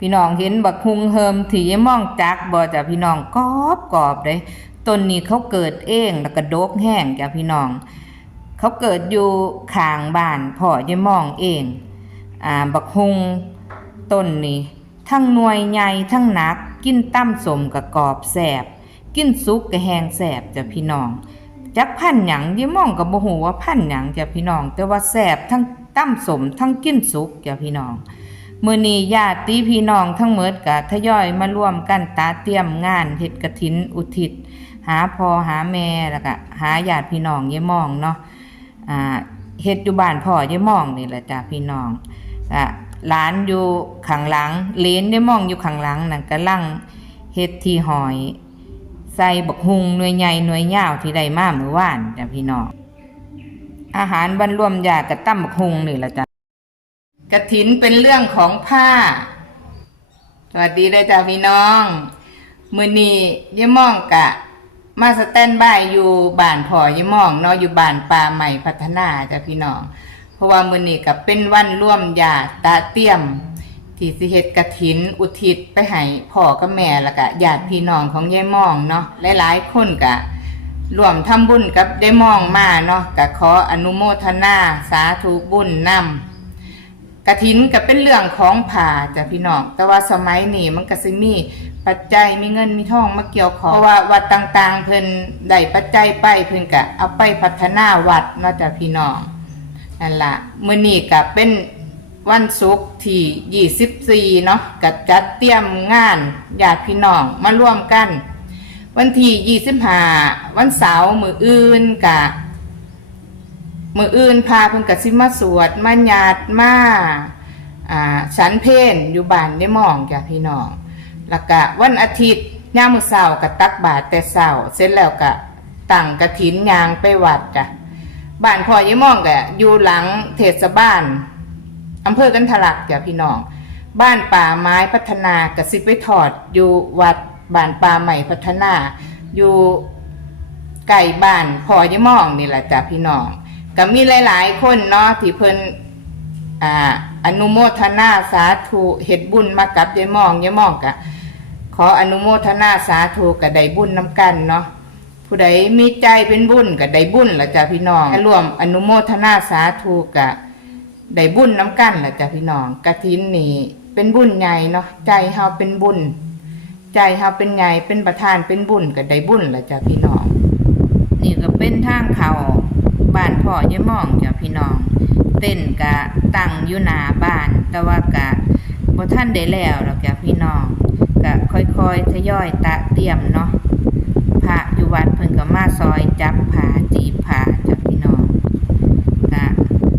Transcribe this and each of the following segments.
พี่น้องเห็นบักฮุงเฮิมที่ยายมองจักบ่จ้ะพี่น้องกอบกรอบเลยต้นนี้เขาเกิดเองแล้วก็โดกแห้งจ้ะพี่น้อง เขาเกิดอยู่ข้างบ้านพ่อยายมองเองอ่าบักฮุงต้นนี้ทั้งหน่วยใหญ่ทั้งหนัก กินตั้มสมกับกรอบแสบกินสุกกับแหงแสบจ้ะพี่น้องจักพันหยังยายมองก็บ่ฮู้ว่าพันหยังจ้ะพี่น้อง แต่ว่าแสบทั้งตั้มสมทั้งกินสุกจ้ะพี่น้อง มื่อนี้ญาติพี่น้องทั้งหมดก็ทยอยมาร่วมกันตาเตรียมงานเฮ็ดกฐินอุทิศ หาพ่อหาแม่แล้วก็หาญาติพี่น้องยายมองเนาะอ่าเฮ็ดอยู่บ้านพ่อยายมองนี่แหละจ้ะพี่น้องอะหลานอยู่ข้างหลังเลนยายมองอยู่ข้างหลังนั่นกำลังเฮ็ดที่หอย ใส่บักฮุงหน่วยใหญ่หน่วยยาวที่ได้มาเมื่อวานจ้ะพี่น้องอาหารบรรรวมญาติกับตั้มบักฮุงนี่แหละจ้ะ กระถินเป็นเรื่องของผ้า สวัสดีเลยจ้าพี่น้อง มือนี้ยายม่องกะ มาสแตนบายอยู่บ้านพ่อยายม่องเนาะอยู่บ้านป่าใหม่พัฒนาจ้าพี่น้อง เพราะว่ามือนี้กับเป็นวันร่วมญาติตาเตี้ยม ที่สิเฮ็ดกระถินอุทิศไปให้พ่อกับแม่แล้วก็ญาติพี่น้องของยายม่องเนาะหลายๆคนกะรวมทำบุญกับยายม่องมาเนาะก็ขออนุโมทนาสาธุบุญนำ กระถินก็เป็นเรื่องของผ่าจ้ะพี่น้อง แต่ว่าสมัยนี้มันก็สิมีปัจจัยมีเงินมีทองมาเกี่ยวข้องเพราะว่าวัดต่างๆ เพิ่นได้ปัจจัยไปเพิ่นก็เอาไปพัฒนาวัดเนาะจ้ะพี่น้องนั่นล่ะมื้อนี้ก็เป็นวันศุกร์ที่24เนาะก็จัดเตรียมงานญาติพี่น้องมาร่วมกัน วันที่25วันเสาร์มื้ออื่นก็ มืออื่นพาเพิ่นกสิมาสวดมาญาติมาอ่าฉันเพนอยู่บ้านได้มองจ้ะพี่น้องแล้วก็วันอาทิตย์ย่ามมือเช้าก็ตักบาตรแต่เช้าเสร็จแล้วก็ตั้งกฐินยางไปวัดจ้ะบ้านพ่อยายมองก็อยู่หลังเทศบาลอำเภอกันทลักจ้ะพี่น้อง บ้านป่าไม้พัฒนากสิไปถอด อยู่วัดบ้านป่าใหม่พัฒนา อยู่ไก่บ้านพ่อยายมองนี่แหละจ้ะพี่น้อง ก็มีหลาย ๆ คนเนาะที่เพิ่นอ่าอนุโมทนาสาธุเฮ็ดบุญมากับยายมองยายมองก็ขออนุโมทนาสาธุกับได้บุญน้ำกันเนาะผู้ใดมีใจเป็นบุญกับได้บุญละจ้ะพี่น้องรวมอนุโมทนาสาธุกับได้บุญน้ำกันละจ้ะพี่น้องกฐินนี่เป็นบุญใหญ่เนาะใจเฮาเป็นบุญ ใจเฮาเป็นใหญ่เป็นประธานเป็นบุญกับได้บุญละจ้ะพี่น้องนี่ก็เป็นทางเขา บ้านพ่อยายมองจ้ะพี่น้อง เต้นกะตั้งอยู่หน้าบ้าน แต่ว่ากะบ่ท่านได้แล้วหรอกจ้ะพี่น้องกะค่อยๆทยอยตะเตรียมเนาะพระอยู่วัดเพิ่นก็มาซอยจับผ้าจีบผ้าจ้ะพี่น้องกะ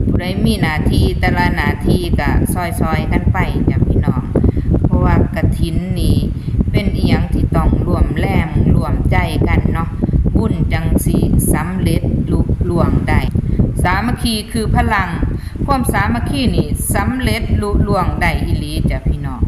ผู้ใดมีหน้าที่แต่ละหน้าที่กะซอยๆกันไปจ้ะพี่น้อง เพราะว่ากฐินนี่อีหยังที่ต้องรวมแรงรวมใจกันเนาะบุญจังสีสำเร็จลุล่ วงได้ สามัคคีคือพลัง ความสามัคคีนี่สำเร็จลุล่วงได้อีหลีจ้ะพี่น้อง